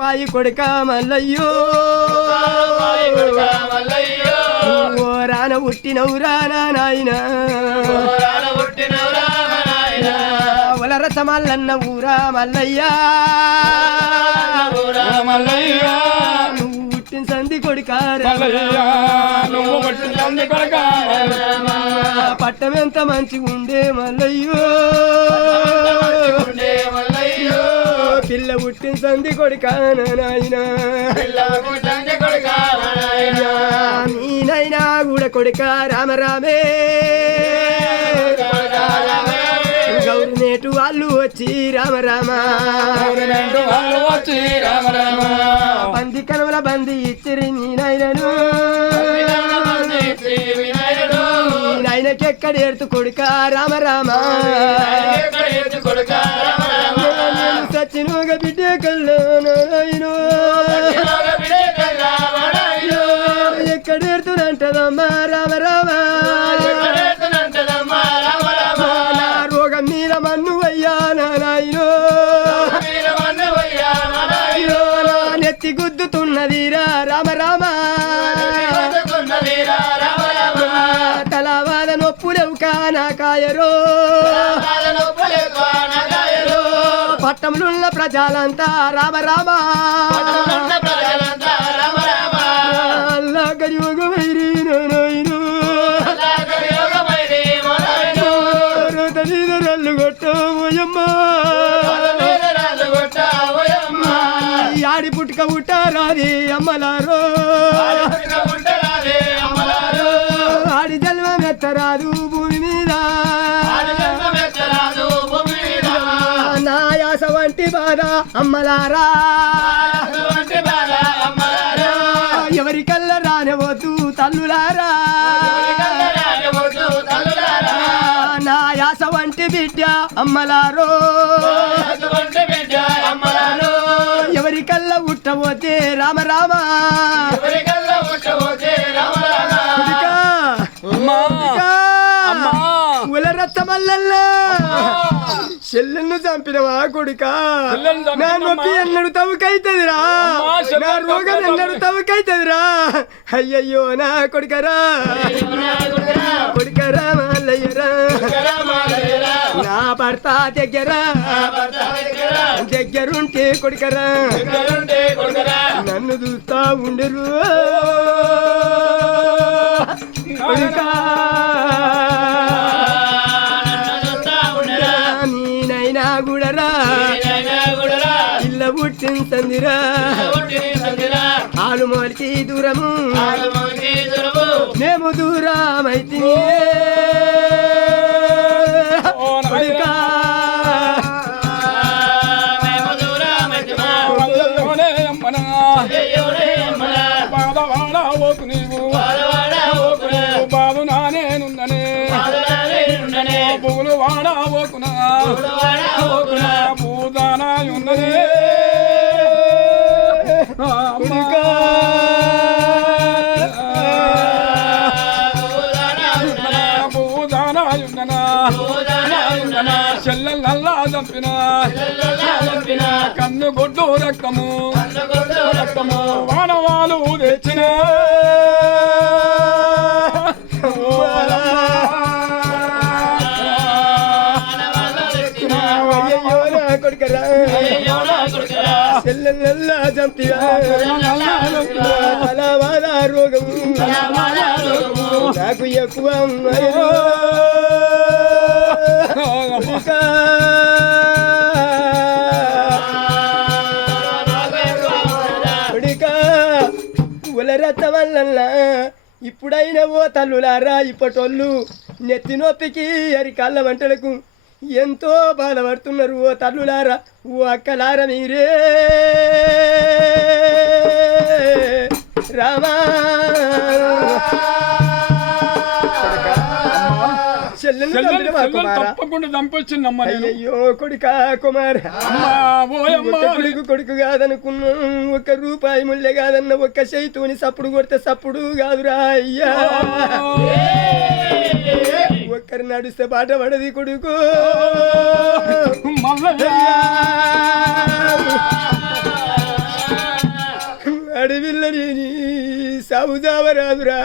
రూపాయి కొడుక మల్లయ్యో. ఓ రాన పుట్టినవురా నాయన. వలరత మల్లన్న ఊరా మల్లయ్యా. మల్లయ్య. నువ్వు పుట్టిన సంధి కొడుక నువ్వు పట్టిన తండ్రి కొడుక పట్టం ఎంత మంచిగా ఉండే మల్లయ్యో. పిల్ల పుట్టిన సంధి కొడుక నాయన. నీనైనా కూడా కొడుక రామరామే. గౌరి నేటు వాళ్ళు వచ్చి రామరామ. బంది కనుమల బంది ఇచ్చిరి నీనైనను నాయనకెక్కడ ఎడుతు కొడుక రామరామ. గుద్దుతున్నదిరా రామ రామ. తలవాద నొప్పులేవు కానా కాయరో పట్టంలున్న ప్రజలంతా రామ రామ. అల్లా గడియోగమైరి నాయను తల్లిదండ్రులు కొట్టమోయమ్మ ఆడి పుట్టుక పుట్టారాది అమ్మలారు. ఆడి జన్మం ఎత్తరాదు భూమి మీద. నా యాస వంటి బాధ అమ్మలారా. ఎవరికల్లా రానివద్దు తల్లులారా. నా యాస వంటి బిడ్డ అమ్మలారో. ఉట్టబోతే రామ రామ. ఉలరత్తమల్లల్లా చెల్లెన్ను చంపినవా కొడుక? నా. నొప్పి ఎన్నడు తవ్వుకైతదిరా. నా రోగం ఎన్నడు తవ్వుకైతదిరా. అయ్యయ్యో నా కొడుకరా. కొడుకరా. మల్లయ్యరా నా భర్త దగ్గర దగ్గరుంటే కొడుకరా. చూస్తా ఉండరు. నేనైనా గుడరా. ఇల్ల పుట్టించందిరా ఆలు మొలికి దూరము. మేము దూరమైతే పూదానాయున్ననా చెల్లెల్లల్లా చంపిన కన్ను గొడ్డు రక్తము రక్తము. వానవాలు తెచ్చిన చెల్లెల్లా నాకు ఎక్కువ ఉలరత వల్ల ఇప్పుడైనా ఓ తల్లులారా ఇప్పటోళ్ళు నెత్తి నొప్పికి అరికాళ్ళ వంటలకు ఎంతో బాధపడుతున్నారు ఓ తల్లులారా ఓ అక్కలారా మీరే. రామా? తప్పకుండా చంపొచ్చిందమ్మా అయ్యయ్యో కొడుకా కుమార్. కొడుకు కొడుకు కాదనుకున్నా ఒక్క రూపాయి ముల్లె కాదన్న ఒక్క చేయితోని సప్పుడు కొడితే సప్పుడు కాదురా అయ్యా. ఒక్కరు నడిస్తే బాట పడది కొడుకు. అడవిల్లని సాగుదావరాదురా